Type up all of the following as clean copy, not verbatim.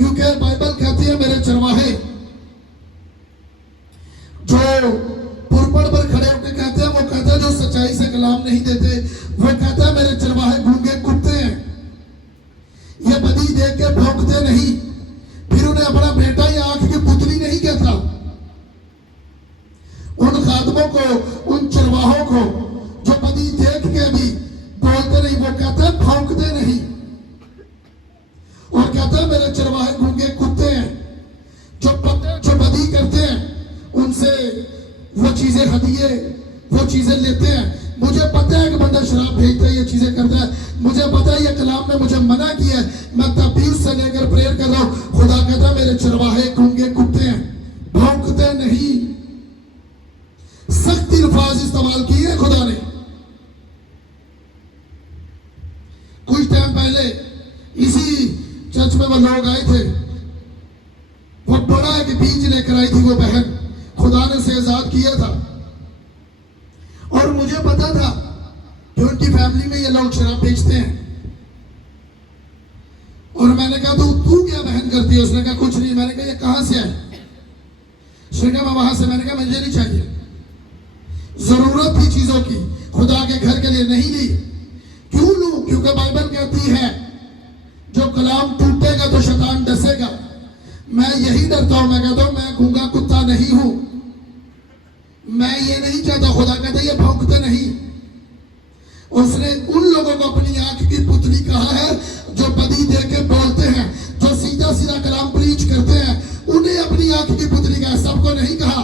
क्योंकि बाइबल कहती है मेरे चरवाहे जो पुरपड़ पर खड़े होकर कहते हैं, वो कहता है जो सच्चाई से कलाम नहीं देते, वो कहता है मेरे चरवाहे गूंगे कुत्ते हैं, ये बदी देख के भौंकते नहीं। फिर उन्हें अपना बेटा या आंख की पुतली नहीं कहता। उन खादमों को, उन चरवाहों को जो बदी देख के भी बोलते नहीं, वो कहते हैं भौंकते नहीं, और कहते हैं मेरे चरवाहे गूंगे कुत्ते हैं। जो बदी करते हैं उनसे वो चीजें हदिये, वो चीजें लेते हैं। मुझे पता है कि बंदा शराब भेजता है, ये चीजें करता है, मुझे पता है ये कलाम ने मुझे मना किया है, मैं तबीर से लेकर प्रेयर कर रहा हूं। खुदा कहता है मेरे चरवाहे गूंगे कुत्ते हैं, भौंकते नहीं। सख्त अल्फाज इस्तेमाल किए खुदा ने। कुछ टाइम पहले इसी चर्च में वो लोग आए थे, वो बड़ा एक बीज लेकर आई थी वो बहन, खुदा ने उसे आजाद किया था, और मुझे पता था कि उनकी फैमिली में ये लोग शराब बेचते हैं। और मैंने कहा तू क्या बहन करती है? उसने कहा कुछ नहीं। मैंने कहा ये कहां से आए? उसने कहा मैं वहां से। मैंने कहा मुझे नहीं चाहिए, जरूरत थी चीजों की, खुदा के घर के लिए नहीं ली। क्यों लूं? क्योंकि बाइबल कहती है जो कलाम टूटेगा तो शैतान डसेगा। मैं यही डरता हूं। मैं कहता हूं मैं गूंगा कुत्ता नहीं हूं, मैं ये नहीं चाहता। खुदा कहता है ये भौंकते नहीं। उसने उन लोगों को अपनी आंख की पुतली कहा है जो बदी दे के बोलते हैं, जो सीधा सीधा कलाम प्रीच करते हैं, उन्हें अपनी आंख की पुतली कहा, सबको नहीं कहा।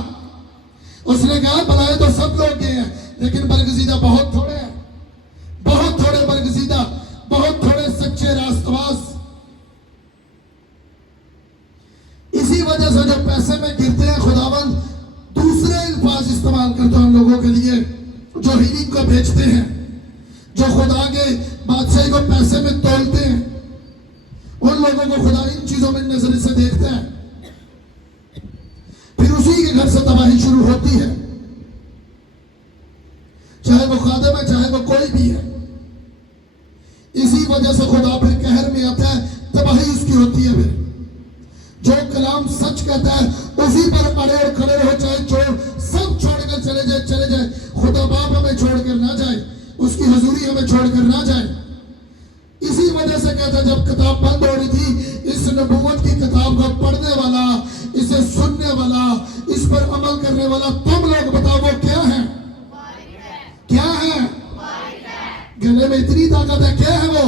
उसने कहा भलाए तो सब लोग गए हैं, लेकिन बरगजीदा बहुत थोड़े हैं, बहुत थोड़े बरगजीदा, बहुत थोड़े सच्चे रास्तबाज। इसी वजह से जो पैसे में गिरते हैं, खुदावंद दूसरे अल्फाज इस्तेमाल करते हैं उन लोगों के लिए जो हीलिंग को बेचते हैं, जो खुदा के बादशाही को पैसे में तोलते हैं। उन लोगों को खुदा इन चीजों में नजर से देखता है, फिर उसी के घर से तबाही शुरू होती है, चाहे वो खादिम है, चाहे वो कोई भी है। इसी वजह से खुदा फिर कहर में आता है, तबाही उसकी होती है। फिर जो कलाम सच कहता है उसी पर अड़े और खड़े रहो, चाहे चोर सब छोड़कर चले जाए। खुदा बाप हमें छोड़कर ना जाए, उसकी हजूरी हमें छोड़कर ना जाए। इसी वजह से कहता है जब किताब बंद हो रही थी, इस नबूवत की किताब को पढ़ने वाला, इसे सुनने वाला, इस पर अमल करने वाला, तुम लोग बताओ वो क्या है? क्या है? गले में इतनी ताकत है, क्या है वो?